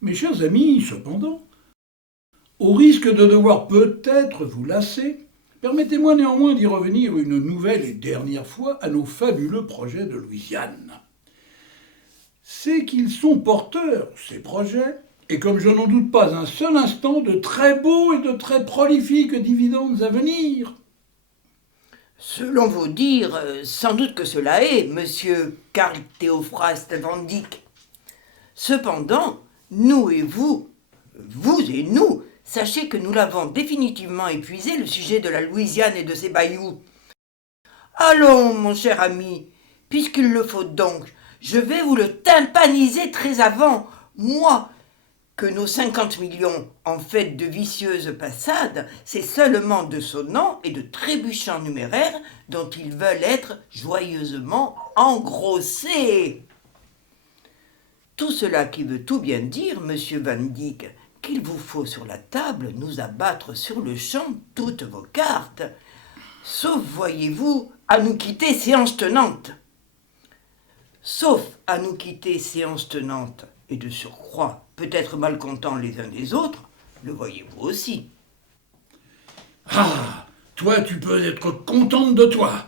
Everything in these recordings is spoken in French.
Mes chers amis, cependant, au risque de devoir peut-être vous lasser, permettez-moi néanmoins d'y revenir une nouvelle et dernière fois à nos fabuleux projets de Louisiane. C'est qu'ils sont porteurs, ces projets, et comme je n'en doute pas un seul instant, de très beaux et de très prolifiques dividendes à venir. Selon vos dires, sans doute que cela est, monsieur Karl Theophrast Van Dyck. Cependant, nous et vous et nous, sachez que nous l'avons définitivement épuisé, le sujet de la Louisiane et de ses bayous. Allons, mon cher ami, puisqu'il le faut donc, je vais vous le tympaniser très avant, moi, que nos 50 millions en fait de vicieuses passades, c'est seulement de sonnants et de trébuchants numéraires dont ils veulent être joyeusement engrossés. Tout cela qui veut tout bien dire, monsieur Van Dyck, qu'il vous faut sur la table nous abattre sur le champ toutes vos cartes, sauf, voyez-vous, à nous quitter séance tenante. Sauf à nous quitter séance tenante, et de surcroît, peut-être malcontents les uns des autres, le voyez-vous aussi. Ah, toi tu peux être contente de toi.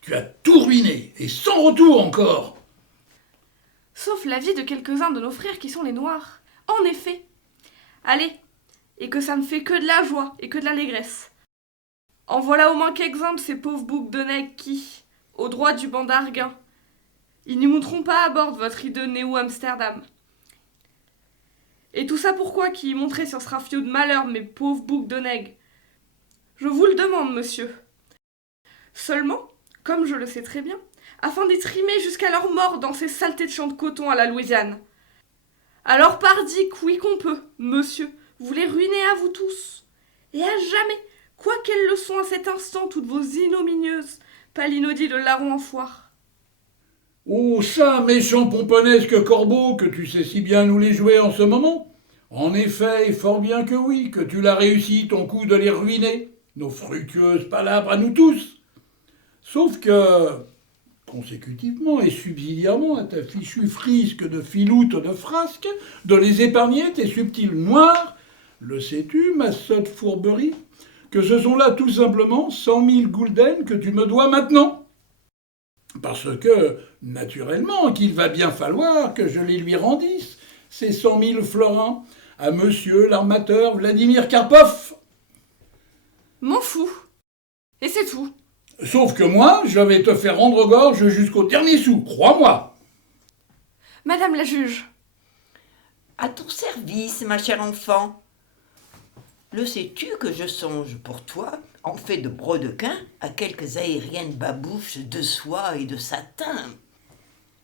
Tu as tout ruiné, et sans retour encore. Sauf l'avis de quelques-uns de nos frères qui sont les Noirs. En effet. Allez, et que ça ne fait que de la joie et que de l'allégresse. En voilà au moins qu'exemple ces pauvres boucs de nègres qui, au droit du banc d'Arguin, ils n'y monteront pas à bord de votre hideux Néo Amsterdam. Et tout ça pourquoi qui y monterait sur ce rafio de malheur, mes pauvres boucs de nègres? Je vous le demande, monsieur. Seulement, comme je le sais très bien, afin d'y trimer jusqu'à leur mort dans ces saletés de champs de coton à la Louisiane. Alors pardic, oui qu'on peut, monsieur, vous les ruinez à vous tous. Et à jamais, quoi qu'elles le sont à cet instant, toutes vos ignominieuses palinodies de larrons en foire. Oh, ça, méchant pomponesque corbeau, que tu sais si bien nous les jouer en ce moment. En effet, fort bien que oui, que tu l'as réussi ton coup de les ruiner, nos fructueuses palabres à nous tous. Sauf que, consécutivement et subsidiairement à ta fichue frisque de filoute de frasque, de les épargner tes subtils noirs, le sais-tu, ma sotte fourberie, que ce sont là tout simplement 100 000 gulden que tu me dois maintenant? Parce que, naturellement, qu'il va bien falloir que je les lui rendisse, ces 100 000 florins, à monsieur l'armateur Vladimir Karpov. M'en fous. Et c'est tout. Sauf que moi, je vais te faire rendre gorge jusqu'au dernier sou, crois-moi. Madame la juge. À ton service, ma chère enfant. Le sais-tu que je songe pour toi, en fait de brodequin, à quelques aériennes babouches de soie et de satin?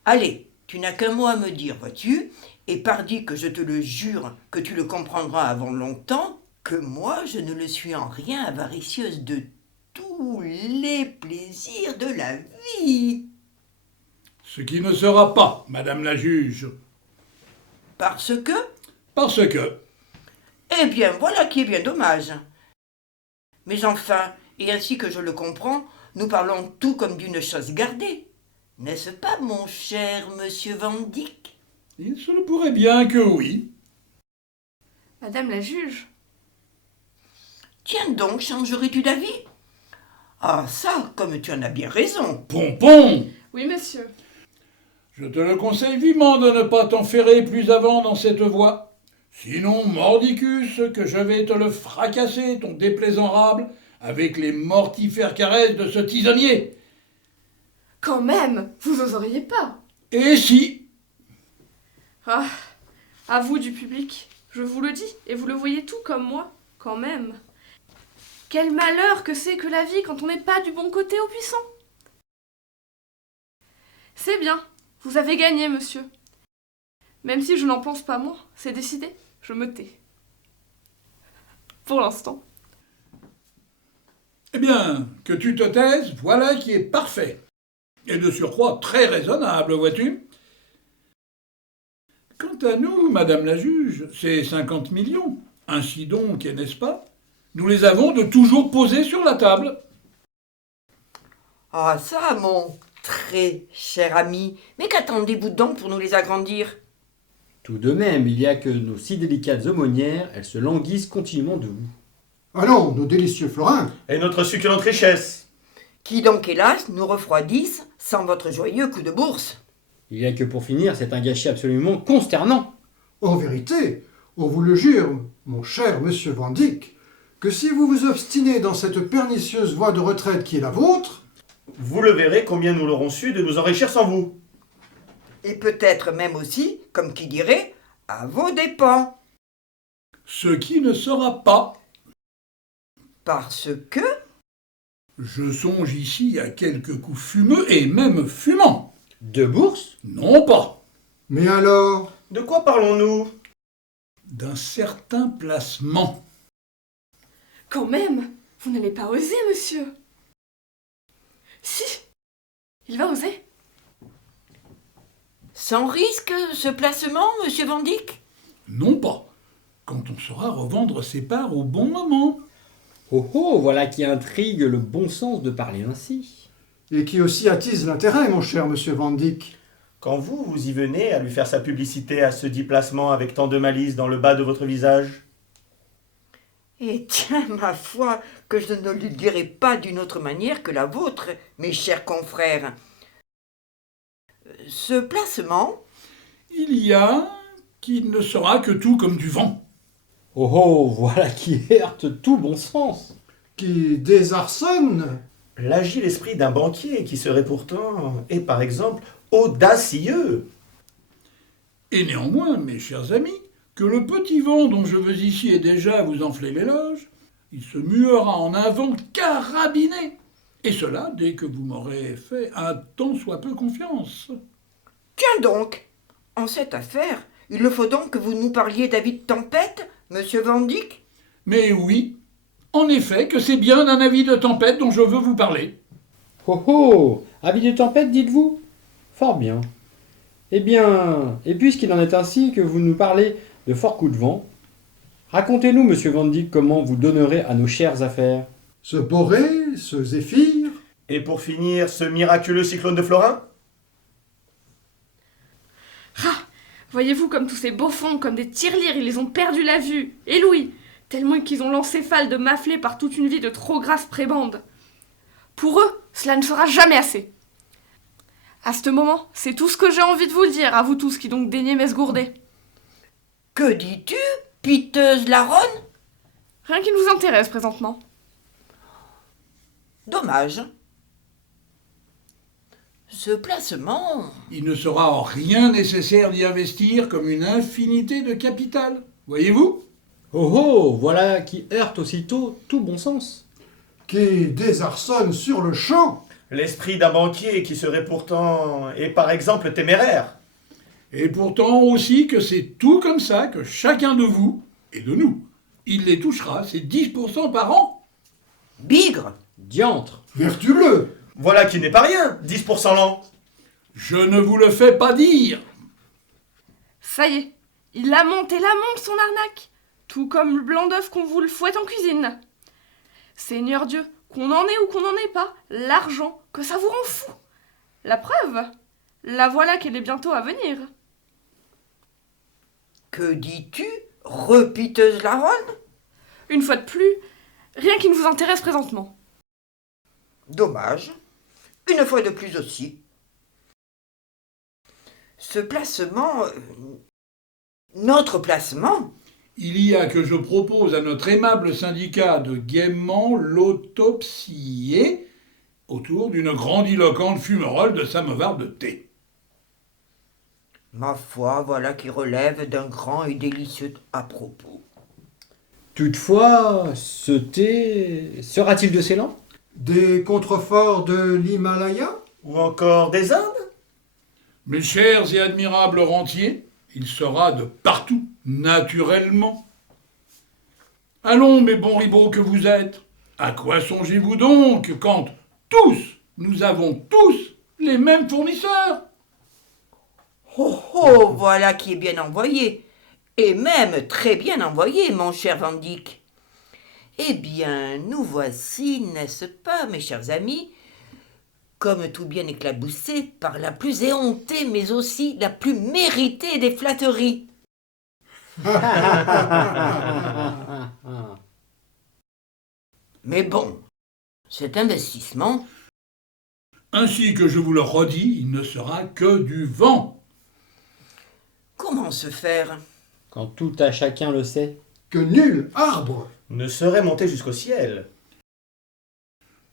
Allez, tu n'as qu'un mot à me dire, vois-tu, et pardi que je te le jure que tu le comprendras avant longtemps, que moi je ne le suis en rien avaricieuse de tous les plaisirs de la vie. Ce qui ne sera pas, madame la juge. Parce que, Parce que, eh bien, voilà qui est bien dommage. Mais enfin, et ainsi que je le comprends, nous parlons tout comme d'une chose gardée. N'est-ce pas, mon cher monsieur Van Dyck? il se le pourrait bien que oui. Madame la juge. Tiens donc, changerais-tu d'avis? Ah ça, comme tu en as bien raison. Pompon, Oui, monsieur. je te le conseille vivement de ne pas t'enferrer plus avant dans cette voie. Sinon, mordicus, que je vais te le fracasser, ton déplaisant rable, avec les mortifères caresses de ce tisonnier. Quand même, vous oseriez pas. Et si, Ah, à vous du public, je vous le dis, et vous le voyez tout comme moi, quand même. Quel malheur que c'est que la vie quand on n'est pas du bon côté au puissant. C'est bien, vous avez gagné, monsieur. Même si je n'en pense pas moins, c'est décidé, je me tais. Pour l'instant. eh bien, que tu te taises, voilà qui est parfait. Et de surcroît très raisonnable, vois-tu. Quant à nous, madame la juge, c'est 50 millions. Ainsi donc, et n'est-ce pas? Nous les avons de toujours posés sur la table. Ah ça, mon très cher ami, mais qu'attendez-vous donc pour nous les agrandir? Tout de même, il y a que nos si délicates aumônières, elles se languissent continuellement de vous. Allons, nos délicieux florins. Et notre succulente richesse. Qui donc, hélas, nous refroidissent sans votre joyeux coup de bourse. Il y a que pour finir, c'est un gâchis absolument consternant. En vérité, on vous le jure, mon cher monsieur Van Dyck, que si vous vous obstinez dans cette pernicieuse voie de retraite qui est la vôtre, Vous le verrez combien nous l'aurons su de nous enrichir sans vous. Et peut-être même aussi, comme qui dirait, à vos dépens. Ce qui ne sera pas. Parce que, Je songe ici à quelques coups fumeux et même fumants. De bourse? Non pas. mais alors, De quoi parlons-nous? D'un certain placement. Quand même, vous n'allez pas oser, monsieur. Si, il va oser. sans risque, ce placement, monsieur Van Dyck? Non pas. Quand on saura revendre ses parts au bon moment. Oh oh, voilà qui intrigue le bon sens de parler ainsi. et qui aussi attise l'intérêt, mon cher monsieur Van Dyck. Quand vous y venez à lui faire sa publicité à ce dit placement avec tant de malice dans le bas de votre visage. Et tiens, ma foi, que je ne lui dirai pas d'une autre manière que la vôtre, mes chers confrères. Ce placement, Il y a qu'il ne sera que tout comme du vent. Oh oh, voilà qui heurte tout bon sens. Qui désarçonne. L'agile esprit d'un banquier qui serait pourtant, et par exemple, audacieux. Et néanmoins, mes chers amis, que le petit vent dont je veux ici et déjà vous enfler l'éloge, il se muera en un vent carabiné. Et cela dès que vous m'aurez fait un tant soit peu confiance. tiens donc, en cette affaire, il le faut donc que vous nous parliez d'avis de tempête, monsieur Van Dyck? Mais oui, en effet, que c'est bien d'un avis de tempête dont je veux vous parler. Oh oh, avis de tempête, dites-vous? Fort bien. Eh bien, et puisqu'il en est ainsi que vous nous parlez de forts coups de vent, racontez-nous, monsieur Van Dyck, comment vous donnerez à nos chères affaires. Ce Boré, ce Zéphyr, Et pour finir, ce miraculeux cyclone de Florin? Ah, voyez-vous comme tous ces bouffons, comme des tirelires, ils les ont perdu la vue. Et Louis, tellement qu'ils ont l'encéphale de m'affler par toute une vie de trop grasse prébande. Pour eux, cela ne sera jamais assez. À ce moment, c'est tout ce que j'ai envie de vous dire, à vous tous qui donc daignez m'esgourder. Que dis-tu, piteuse Laronne? Rien qui nous intéresse présentement. Dommage. Ce placement, Il ne sera en rien nécessaire d'y investir comme une infinité de capital. Voyez-vous? Oh oh, voilà qui heurte aussitôt tout bon sens. qui désarçonne sur le champ. L'esprit d'un banquier qui serait pourtant, et par exemple, téméraire. Et pourtant aussi que c'est tout comme ça que chacun de vous, et de nous, il les touchera, c'est 10% par an. bigre, Diantre. Vertueux. Voilà qui n'est pas rien, 10% l'an. Je ne vous le fais pas dire. Ça y est, il la monte son arnaque. Tout comme le blanc d'œuf qu'on vous le fouette en cuisine. Seigneur Dieu, qu'on en ait ou qu'on n'en ait pas, l'argent, que ça vous rend fou. La preuve, la voilà qu'elle est bientôt à venir. que dis-tu, repiteuse Laronne? Une fois de plus, rien qui ne vous intéresse présentement. Dommage. Une fois de plus aussi. Ce placement... notre placement? Il y a que je propose à notre aimable syndicat de gaiement l'autopsier autour d'une grandiloquente fumerole de samovar de thé. Ma foi, voilà qui relève d'un grand et délicieux à propos. Toutefois, ce thé sera-t-il de Ceylan? Des contreforts de l'Himalaya. Ou encore des Indes? Mes chers et admirables rentiers, il sera de partout, naturellement. Allons, mes bons ribots que vous êtes, à quoi songez-vous donc quand nous avons tous les mêmes fournisseurs? Oh oh, voilà qui est bien envoyé. Et même très bien envoyé, mon cher Van Dyck. Eh bien, nous voici, n'est-ce pas, mes chers amis, comme tout bien éclaboussé par la plus éhontée, mais aussi la plus méritée des flatteries. Mais bon, cet investissement, Ainsi que je vous le redis, il ne sera que du vent. comment se faire? Quand tout à chacun le sait. Que nul arbre Ne saurait monter jusqu'au ciel.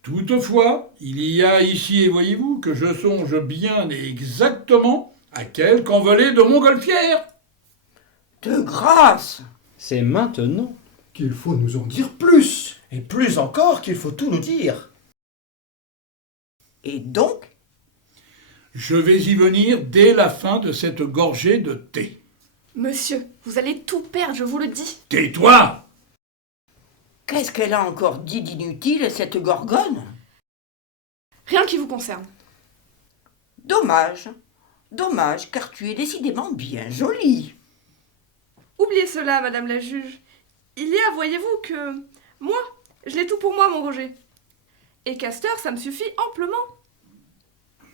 Toutefois, il y a ici, et voyez-vous, que je songe bien et exactement à quelque envolée de montgolfière. De grâce! C'est maintenant. qu'il faut nous en dire plus. Et plus encore qu'il faut tout nous dire. Et donc, Je vais y venir dès la fin de cette gorgée de thé. Monsieur, vous allez tout perdre, je vous le dis. Tais-toi! qu'est-ce qu'elle a encore dit d'inutile, cette gorgone? Rien qui vous concerne. Dommage, dommage, car tu es décidément bien jolie. Oubliez cela, madame la juge. Il y a, voyez-vous, que... Moi, je l'ai tout pour moi, mon Roger. Et Castor, ça me suffit amplement.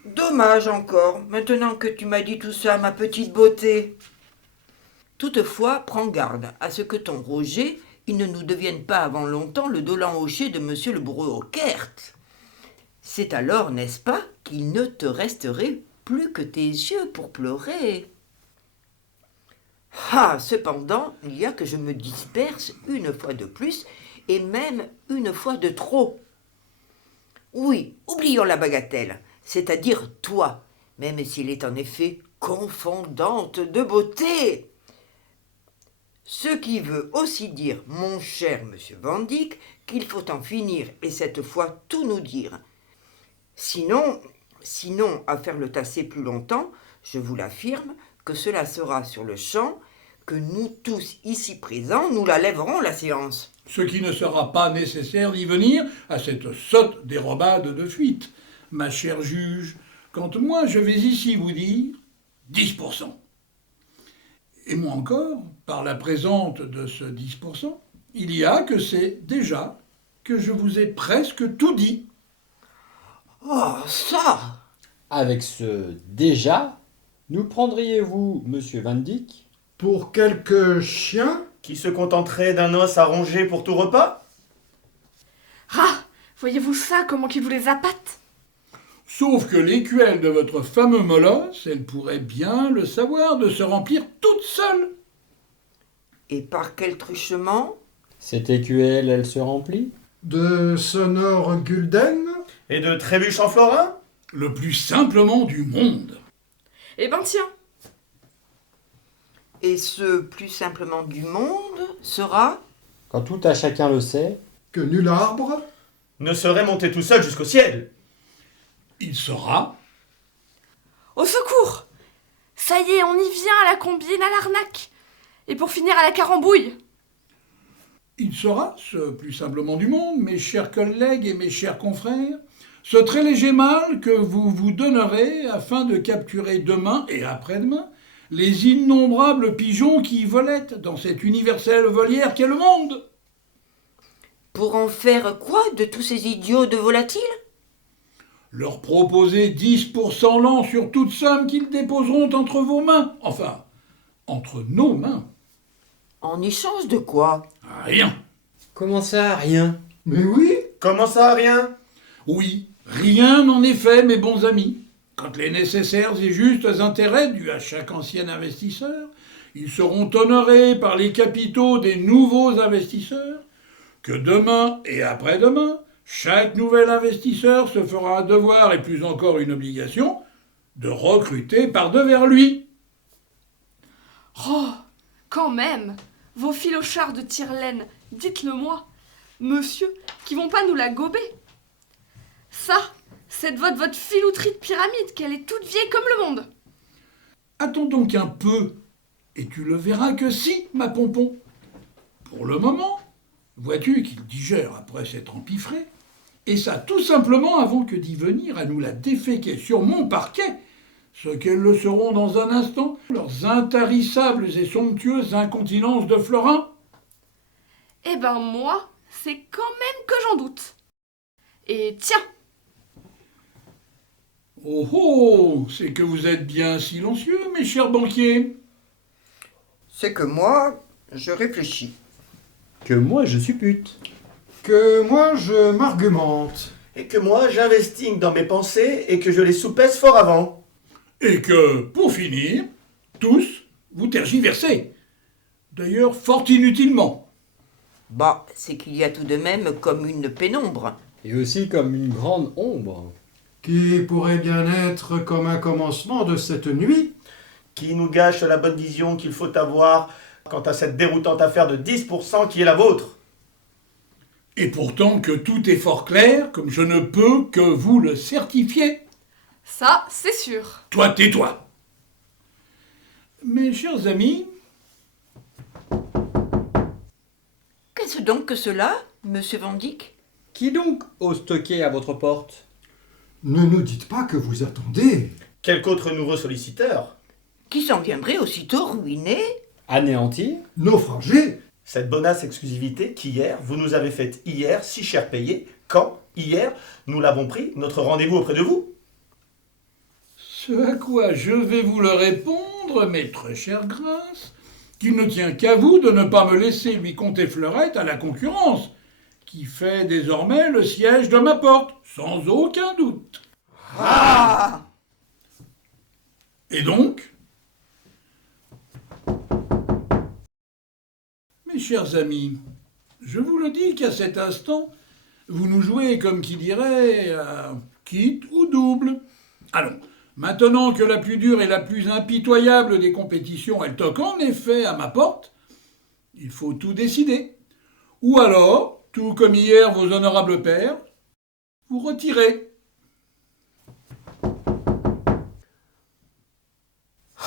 Dommage encore, maintenant que tu m'as dit tout ça, ma petite beauté. Toutefois, prends garde à ce que ton Roger, il ne nous devienne pas avant longtemps le dolent hocher de monsieur le bourreau au Kert. C'est alors, n'est-ce pas, qu'il ne te resterait plus que tes yeux pour pleurer. Ah, cependant, il y a que je me disperse une fois de plus, et même une fois de trop. Oui, oublions la bagatelle, c'est-à-dire toi, même s'il est en effet confondante de beauté. Ce qui veut aussi dire, mon cher monsieur Van Dyck, qu'il faut en finir et cette fois tout nous dire. Sinon, à faire le tasser plus longtemps, je vous l'affirme, que cela sera sur le champ, que nous tous ici présents, nous la lèverons la séance. Ce qui ne sera pas nécessaire d'y venir à cette sotte dérobade de fuite. Ma chère juge, quant à moi, je vais ici vous dire 10%. Et moi encore, par la présente de ce 10%, il y a que c'est déjà que je vous ai presque tout dit. Oh, ça! Avec ce déjà, nous prendriez-vous, monsieur Van Dyck, Pour quelques chiens, Qui se contenterait d'un os à ronger pour tout repas? Ah, voyez-vous ça, comment qu'il vous les appâte? Sauf que l'écuelle de votre fameux molosse, elle pourrait bien le savoir de se remplir toute seule. Et par quel truchement? cette écuelle, elle se remplit? de sonores gulden, Et de trébuches en florin? Le plus simplement du monde. Eh ben tiens, Et ce plus simplement du monde sera... Quand tout à chacun le sait, que nul arbre, Ne saurait monter tout seul jusqu'au ciel. Il sera, au secours! Ça y est, on y vient à la combine, à l'arnaque. Et pour finir à la carambouille. il sera, ce plus simplement du monde, mes chers collègues et mes chers confrères, ce très léger mal que vous vous donnerez afin de capturer demain et après-demain les innombrables pigeons qui volettent dans cette universelle volière qu'est le monde. Pour en faire quoi de tous ces idiots de volatiles? Leur proposer 10% l'an sur toute somme qu'ils déposeront entre vos mains, enfin, entre nos mains. En échange de quoi? Rien. comment ça, rien? mais oui, Comment ça, rien? Oui, rien en effet, mes bons amis. Quand les nécessaires et justes intérêts dus à chaque ancien investisseur, ils seront honorés par les capitaux des nouveaux investisseurs, que demain et après-demain, chaque nouvel investisseur se fera un devoir et plus encore une obligation de recruter par devers lui. Oh, quand même! Vos filochards de tire-laine, dites-le-moi, monsieur, qui vont pas nous la gober. Ça, c'est de votre filouterie de pyramide, qu'elle est toute vieille comme le monde. Attends donc un peu, et tu le verras que si, ma pompon. Pour le moment, vois-tu qu'il digère après s'être empiffré, et ça tout simplement avant que d'y venir à nous la déféquer sur mon parquet, ce qu'elles le seront dans un instant, leurs intarissables et somptueuses incontinences de Florin. Eh ben moi, c'est quand même que j'en doute. Et tiens, Oh oh, c'est que vous êtes bien silencieux, mes chers banquiers. C'est que moi, je réfléchis. Que moi je suppute. Que moi, je m'argumente. Et que moi, j'investigue dans mes pensées et que je les soupèse fort avant. Et que, pour finir, tous, vous tergiversez. D'ailleurs, fort inutilement. Bah, c'est qu'il y a tout de même comme une pénombre. Et aussi comme une grande ombre. Qui pourrait bien être comme un commencement de cette nuit. Qui nous gâche la bonne vision qu'il faut avoir quant à cette déroutante affaire de 10% qui est la vôtre. Et pourtant que tout est fort clair, comme je ne peux que vous le certifier. Ça, c'est sûr. Toi, tais-toi. Mes chers amis, Qu'est-ce donc que cela, monsieur Van Dyck? Qui donc ose toquer à votre porte? Ne nous dites pas que vous attendez. Quelque autre nouveau solliciteur? Qui s'en viendrait aussitôt ruiné? Anéantir? Naufragé. Cette bonasse exclusivité qu'hier, vous nous avez faite hier, si cher payée, quand, hier, nous l'avons pris, notre rendez-vous auprès de vous. ce à quoi je vais vous le répondre, mes très chères grâces, qu'il ne tient qu'à vous de ne pas me laisser lui compter Fleurette à la concurrence, qui fait désormais le siège de ma porte, sans aucun doute. Ah! Et donc, mes chers amis, je vous le dis qu'à cet instant, vous nous jouez comme qui dirait quitte ou double. Allons, maintenant que la plus dure et la plus impitoyable des compétitions, elle toque en effet à ma porte, il faut tout décider. Ou alors, tout comme hier vos honorables pères, vous retirez.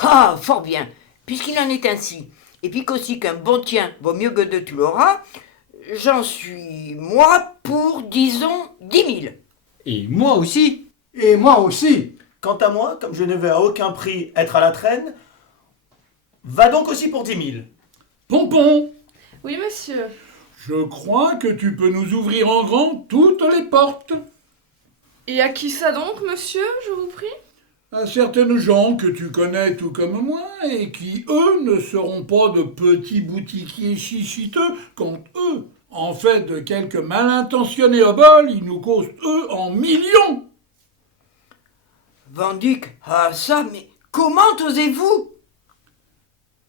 Ah, fort bien, puisqu'il en est ainsi, et puis qu'aussi qu'un bon tien vaut mieux que deux tu l'auras, j'en suis, moi, pour, disons, 10 000. Et moi aussi. Et moi aussi. Quant à moi, comme je ne veux à aucun prix être à la traîne, va donc aussi pour 10 000. Pompon, Oui, monsieur. je crois que tu peux nous ouvrir en grand toutes les portes. Et à qui ça donc, monsieur, je vous prie? À certaines gens que tu connais tout comme moi et qui, eux, ne seront pas de petits boutiquiers chichiteux quand eux, en fait de quelques mal intentionnés oboles, ils nous causent, eux, en millions. Van Dyck, ah ça, mais comment osez-vous?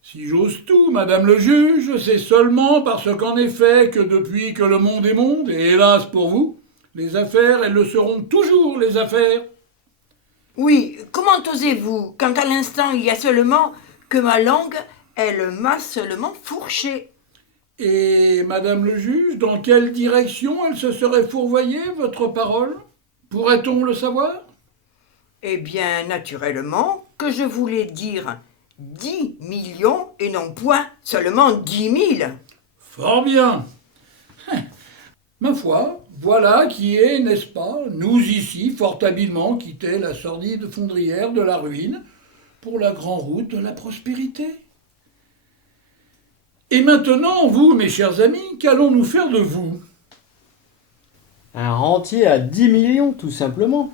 Si j'ose tout, madame le juge, c'est seulement parce qu'en effet que depuis que le monde est monde, et hélas pour vous, les affaires, elles le seront toujours, les affaires. Oui, comment osez-vous, quand à l'instant il y a seulement que ma langue, elle m'a seulement fourché? Et madame le juge, dans quelle direction elle se serait fourvoyée, votre parole? Pourrait-on le savoir? Eh bien, naturellement, que je voulais dire 10 millions et non point seulement 10 000. Fort bien. Ma foi, voilà qui est, n'est-ce pas, nous ici, fort habilement quitté la sordide fondrière de la ruine pour la grande route de la prospérité. Et maintenant, vous, mes chers amis, qu'allons-nous faire de vous? Un rentier à 10 millions, tout simplement.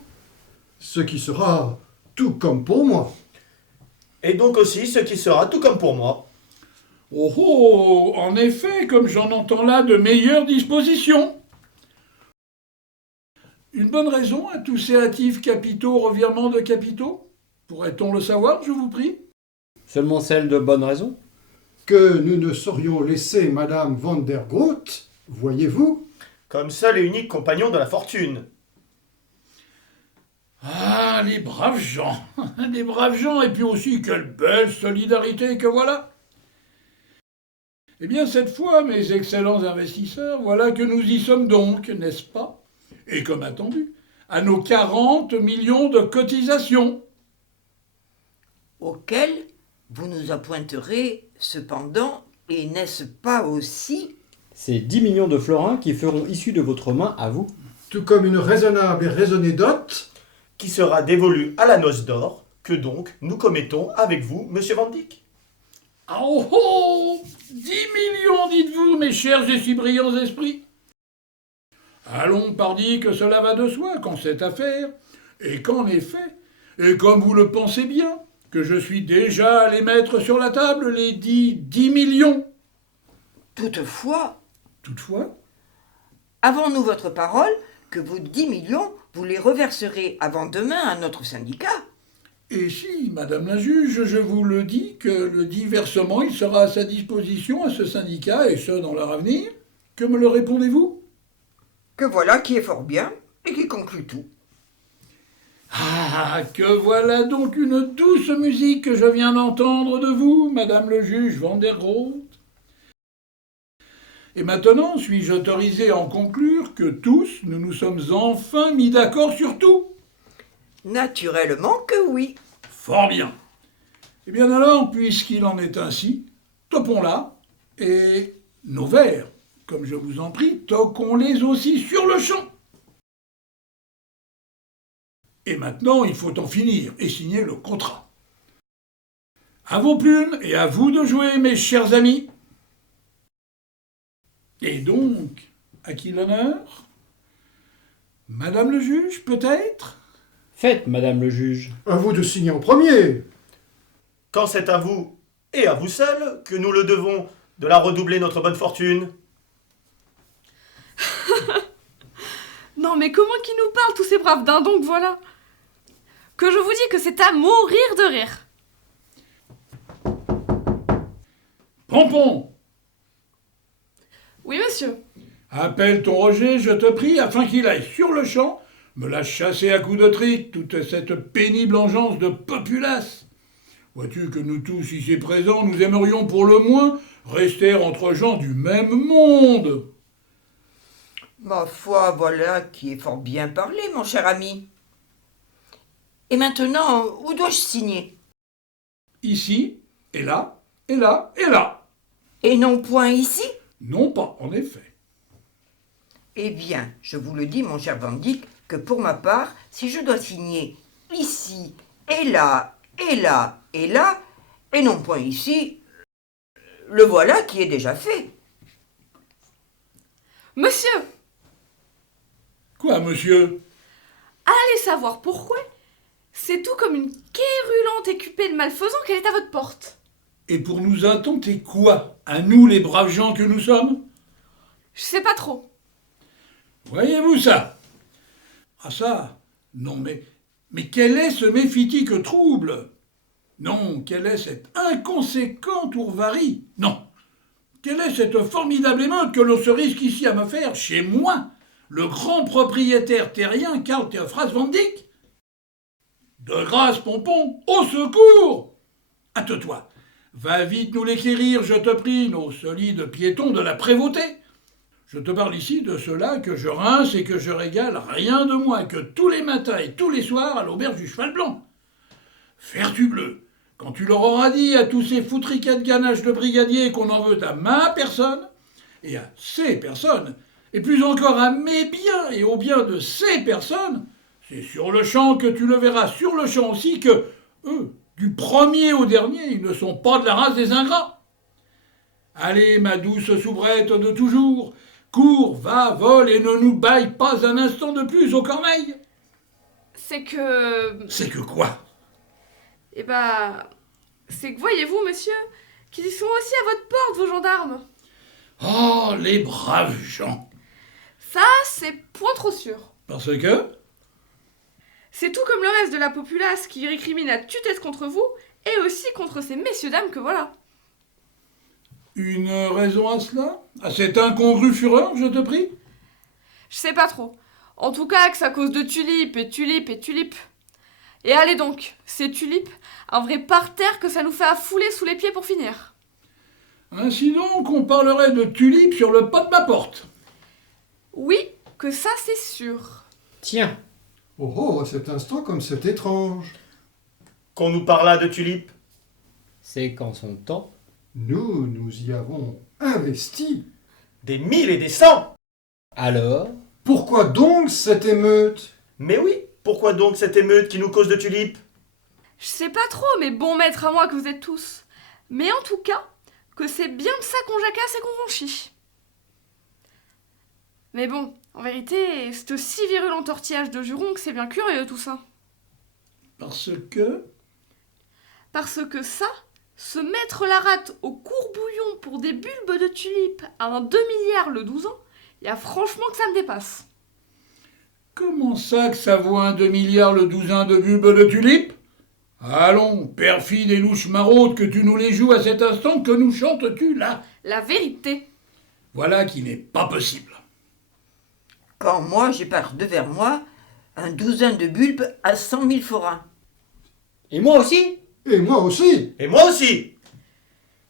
Ce qui sera tout comme pour moi. Et donc aussi ce qui sera tout comme pour moi. Oh oh, en effet, comme j'en entends là de meilleures dispositions. Une bonne raison à tous ces hâtifs capitaux, revirements de capitaux? Pourrait-on le savoir, je vous prie? Seulement celle de bonne raison. Que nous ne saurions laisser Madame van der Groot, voyez-vous? Comme seul et unique compagnon de la fortune. Ah, les braves gens, les braves gens, et puis aussi quelle belle solidarité que voilà. Eh bien, cette fois, mes excellents investisseurs, voilà que nous y sommes donc, n'est-ce pas? Et comme attendu, à nos 40 millions de cotisations. Auquel vous nous appointerez cependant, et n'est-ce pas aussi? C'est 10 millions de florins qui feront issue de votre main à vous. Tout comme une raisonnable et raisonnée dot. Qui sera dévolue à la noce d'or, que donc nous commettons avec vous, monsieur Van Dyck. Ah oh oh 10 millions, dites-vous, mes chers et si brillants esprits. Allons, pardi, que cela va de soi, qu'en cette affaire, et qu'en effet, et comme vous le pensez bien, que je suis déjà allé mettre sur la table les 10 millions. Toutefois, Toutefois, avons-nous votre parole que vos 10 millions, vous les reverserez avant demain à notre syndicat? et si, Madame la juge, je vous le dis que le dit versement, il sera à sa disposition à ce syndicat, et ce dans leur avenir, que me le répondez-vous? Que voilà qui est fort bien et qui conclut tout. Ah, que voilà donc une douce musique que je viens d'entendre de vous, Madame le juge Van der Groot. Et maintenant, suis-je autorisé à en conclure que tous, nous nous sommes enfin mis d'accord sur tout? Naturellement que oui. Fort bien. Eh bien alors, puisqu'il en est ainsi, topons-la, et nos verres, comme je vous en prie, toquons-les aussi sur le champ. Et maintenant, il faut en finir et signer le contrat. À vos plumes et à vous de jouer, mes chers amis. Et donc, à qui l'honneur? Madame le juge, peut-être? Faites, madame le juge. À vous de signer en premier. Quand c'est à vous, et à vous seul, que nous le devons de la redoubler notre bonne fortune. Non mais comment qu'ils nous parlent tous ces braves dindons que voilà? Que je vous dis que c'est à mourir de rire. Pompon, Oui monsieur. appelle ton Roger, je te prie, afin qu'il aille sur le champ me la chasser à coups de trique, toute cette pénible engeance de populace. Vois-tu que nous tous ici présents, nous aimerions pour le moins rester entre gens du même monde. Ma foi, voilà qui est fort bien parlé, mon cher ami. Et maintenant, où dois-je signer? Ici, et là, et là, et là. Et non point ici? Non pas, en effet. Eh bien, je vous le dis, mon cher Van Dyck, que pour ma part, si je dois signer ici, et là, et là, et là, et non point ici, le voilà qui est déjà fait. Monsieur, Quoi, monsieur? allez savoir pourquoi. C'est tout comme une quérulente écupée de malfaisants qu'elle est à votre porte. Et pour nous attenter quoi? À nous, les braves gens que nous sommes? Je sais pas trop. Voyez-vous ça? Ah ça? Non, mais quel est ce méphitique trouble? Non, quelle est cette inconséquente ourvarie? Non. Quelle est cette formidable émeute que l'on se risque ici à me faire, chez moi, le grand propriétaire terrien Karl Theophrast Van Dyck? De grâce, Pompon, au secours! Hâte-toi, va vite nous l'écrire, je te prie, nos solides piétons de la prévôté. Je te parle ici de ceux-là que je rince et que je régale rien de moins que tous les matins et tous les soirs à l'auberge du Cheval Blanc. Faire-tu bleu, quand tu leur auras dit à tous ces foutricats de ganaches de brigadiers qu'on en veut à ma personne, et à ces personnes, et plus encore à mes biens et aux biens de ces personnes, c'est sur le champ que tu le verras sur le champ aussi que, eux, du premier au dernier, ils ne sont pas de la race des ingrats. Allez, ma douce soubrette de toujours, cours, va, vole et ne nous baille pas un instant de plus aux corneilles. C'est que... C'est que quoi? Eh bah... C'est que voyez-vous, monsieur, qu'ils sont aussi à votre porte, vos gendarmes. Oh, les braves gens. Ça, c'est point trop sûr. Parce que? C'est tout comme le reste de la populace qui récrimine à tue-tête contre vous et aussi contre ces messieurs-dames que voilà. Une raison à cela? À cette incongrue fureur, je te prie? Je sais pas trop. En tout cas, que c'est à cause de tulipes et tulipes et tulipes. Et allez donc, ces tulipes, un vrai parterre que ça nous fait affouler sous les pieds pour finir. Ainsi donc, on parlerait de tulipes sur le pas de ma porte. Oui, que ça c'est sûr. Tiens, Oh oh, à cet instant comme c'est étrange. Qu'on nous parla de tulipes. c'est qu'en son temps. Nous y avons investi. Des 1000 et des 100. Alors, Pourquoi donc cette émeute? Mais oui, pourquoi donc cette émeute qui nous cause de tulipes? Je sais pas trop, mais bon maître à moi que vous êtes tous. Mais en tout cas, que c'est bien de ça qu'on jacasse et qu'on ronchit. Mais bon, en vérité, ce si virulent tortillage de juron que c'est bien curieux tout ça. Parce que? Parce que ça, se mettre la rate au courbouillon pour des bulbes de tulipes à un demi-liard le 12 ans, y a franchement que ça me dépasse. Comment ça que ça vaut un demi-liard le douzain de bulbes de tulipes? Allons, perfide et louche maraude, que tu nous les joues à cet instant, que nous chantes-tu là? La vérité. Voilà qui n'est pas possible. Quand moi, j'ai par devers moi un douzain de bulbes à 100 000 forains. Et moi aussi? Et moi aussi. Et moi aussi.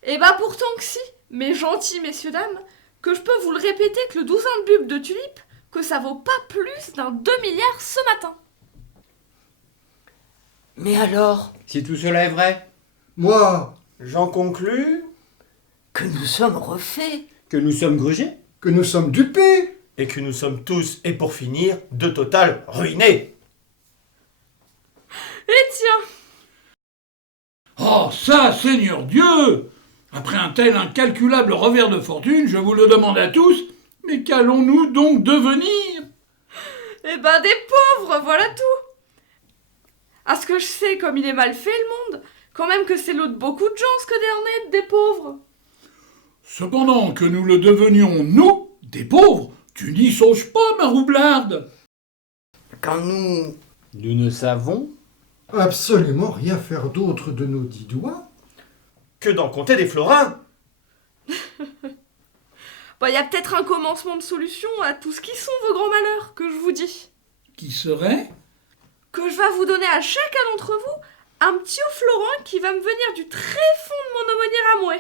Eh ben pourtant que si, mes gentils messieurs dames, que je peux vous le répéter que le douzain de bulbes de tulipes, que ça vaut pas plus d'un demi-liard ce matin. Mais alors, Si tout cela est vrai, Moi, J'en conclus que nous sommes refaits. que nous sommes grugés, que nous sommes dupés. et que nous sommes tous, et pour finir, de total ruinés. Et tiens, Oh, ça, Seigneur Dieu! Après un tel incalculable revers de fortune, je vous le demande à tous, mais qu'allons-nous donc devenir? eh ben des pauvres, voilà tout. À ce que je sais comme il est mal fait le monde, quand même que c'est l'eau de beaucoup de gens ce que d'en être des pauvres. Cependant que nous le devenions, nous, des pauvres, tu n'y songes pas, ma roublarde. Quand nous... nous ne savons. Absolument rien faire d'autre de nos 10 doigts. Que d'en compter des florins. Bah y a peut-être un commencement de solution à tout ce qui sont vos grands malheurs, que je vous dis. Qui serait? Que je vais vous donner à chacun d'entre vous un petit florin qui va me venir du très fond de mon aumônier à moi.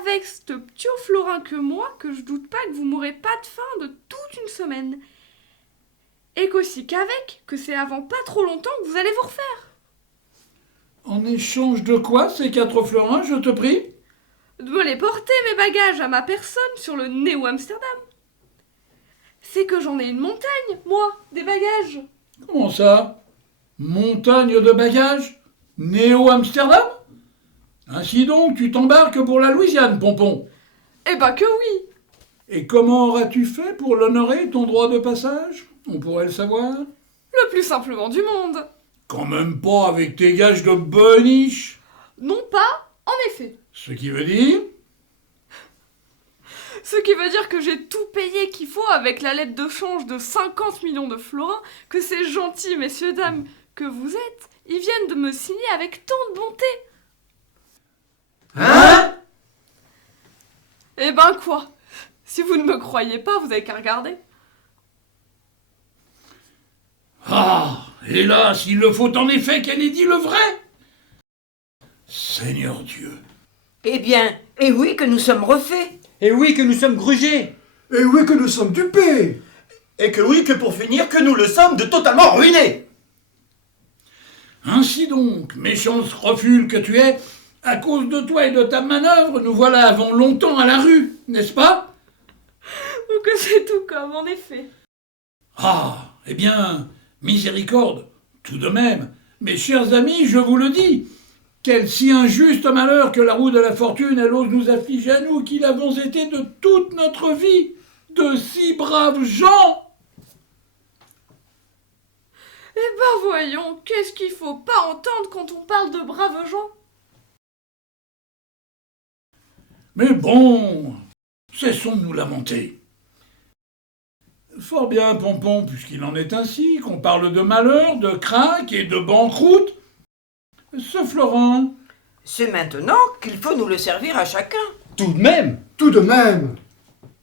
Avec ce petit florin que moi, que je doute pas que vous mourrez pas de faim de toute une semaine. Et qu'aussi qu'avec, que c'est avant pas trop longtemps que vous allez vous refaire. En échange de quoi, ces 4 florins, je te prie? De me les porter, mes bagages, à ma personne sur le Néo Amsterdam. C'est que j'en ai une montagne, moi, des bagages. Comment ça? Montagne de bagages? Néo-Amsterdam? Ainsi donc, tu t'embarques pour la Louisiane, Pompon. Eh ben que oui. Et comment auras-tu fait pour l'honorer, ton droit de passage? On pourrait le savoir? Le plus simplement du monde. Quand même pas avec tes gages de boniche. Non pas, en effet. Ce qui veut dire? Ce qui veut dire que j'ai tout payé qu'il faut avec la lettre de change de 50 millions de florins que ces gentils messieurs dames que vous êtes, ils viennent de me signer avec tant de bonté. Hein? Eh ben quoi? Si vous ne me croyez pas, vous avez qu'à regarder. Ah, hélas, il le faut en effet qu'elle ait dit le vrai. Seigneur Dieu. Eh bien, et oui que nous sommes refaits. Et oui, que nous sommes grugés. Et oui que nous sommes dupés. Et que oui, que pour finir, que nous le sommes de totalement ruinés. Ainsi donc, méchante refule que tu es, à cause de toi et de ta manœuvre, nous voilà avant longtemps à la rue, n'est-ce pas? Ou que c'est tout comme, en effet. Ah, eh bien, miséricorde, tout de même, mes chers amis, je vous le dis, quel si injuste malheur que la roue de la fortune, elle ose nous affliger à nous, qui l'avons été de toute notre vie, de si braves gens. Eh ben voyons, qu'est-ce qu'il faut pas entendre quand on parle de braves gens? Mais bon, cessons de nous lamenter. Fort bien, Pompon, puisqu'il en est ainsi, qu'on parle de malheur, de craque et de banqueroute. Ce florin, C'est maintenant qu'il faut nous le servir à chacun. Tout de même. Tout de même.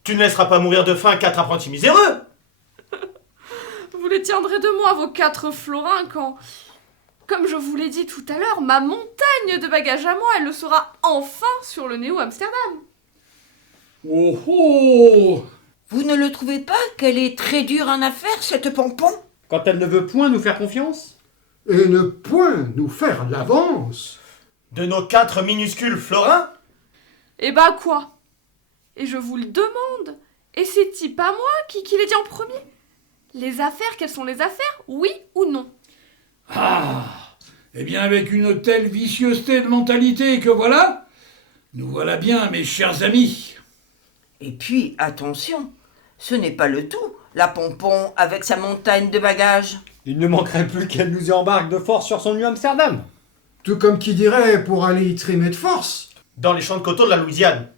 Tu ne laisseras pas mourir de faim 4 apprentis miséreux. Vous les tiendrez de moi, vos 4 florins, quand, comme je vous l'ai dit tout à l'heure, ma montagne de bagages à moi, elle le sera enfin sur le Néo Amsterdam. oh oh, Vous ne le trouvez pas qu'elle est très dure en affaires, cette Pompon? Quand elle ne veut point nous faire confiance. Et ne point nous faire l'avance. De nos 4 minuscules florins. Eh ben quoi? Et je vous le demande, et c'est-y pas moi qui l'ai dit en premier? Les affaires, quelles sont les affaires, oui ou non? ah, eh bien avec une telle vicieuseté de mentalité que voilà, nous voilà bien, mes chers amis. Et puis, attention, ce n'est pas le tout, la Pompon avec sa montagne de bagages. Il ne manquerait plus qu'elle nous y embarque de force sur son New Amsterdam. Tout comme qui dirait pour aller y trimer de force. Dans les champs de coton de la Louisiane.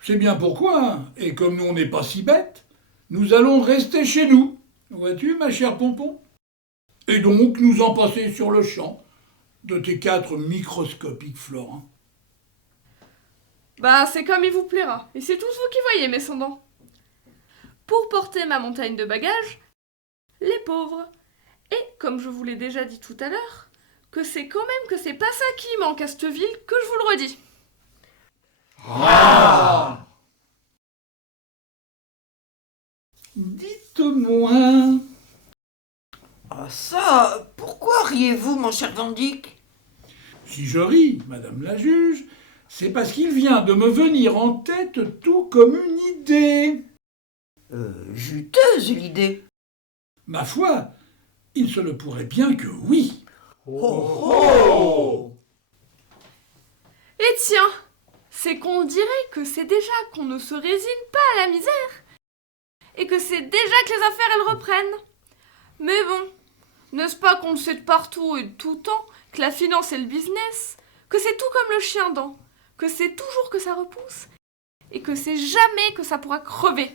C'est bien pourquoi, et comme nous on n'est pas si bêtes, nous allons rester chez nous. Vois-tu, ma chère Pompon? Et donc nous en passer sur le champ de tes 4 microscopiques florins. Bah, c'est comme il vous plaira, et c'est tous vous qui voyez, mes sondants. Pour porter ma montagne de bagages, les pauvres. Et, comme je vous l'ai déjà dit tout à l'heure, que c'est quand même que c'est pas ça qui manque à cette ville, que je vous le redis. Ah! Dites-moi, Ah ça, pourquoi riez-vous, mon cher Van Dyck? si je ris, madame la juge, c'est parce qu'il vient de me venir en tête tout comme une idée. Juteuse l'idée. Ma foi, il se le pourrait bien que oui. Et tiens, c'est qu'on dirait que c'est déjà qu'on ne se résigne pas à la misère, et que c'est déjà que les affaires elles reprennent. Mais bon, n'est-ce pas qu'on le sait de partout et de tout temps que la finance et le business, que c'est tout comme le chien dent, que c'est toujours que ça repousse, et que c'est jamais que ça pourra crever.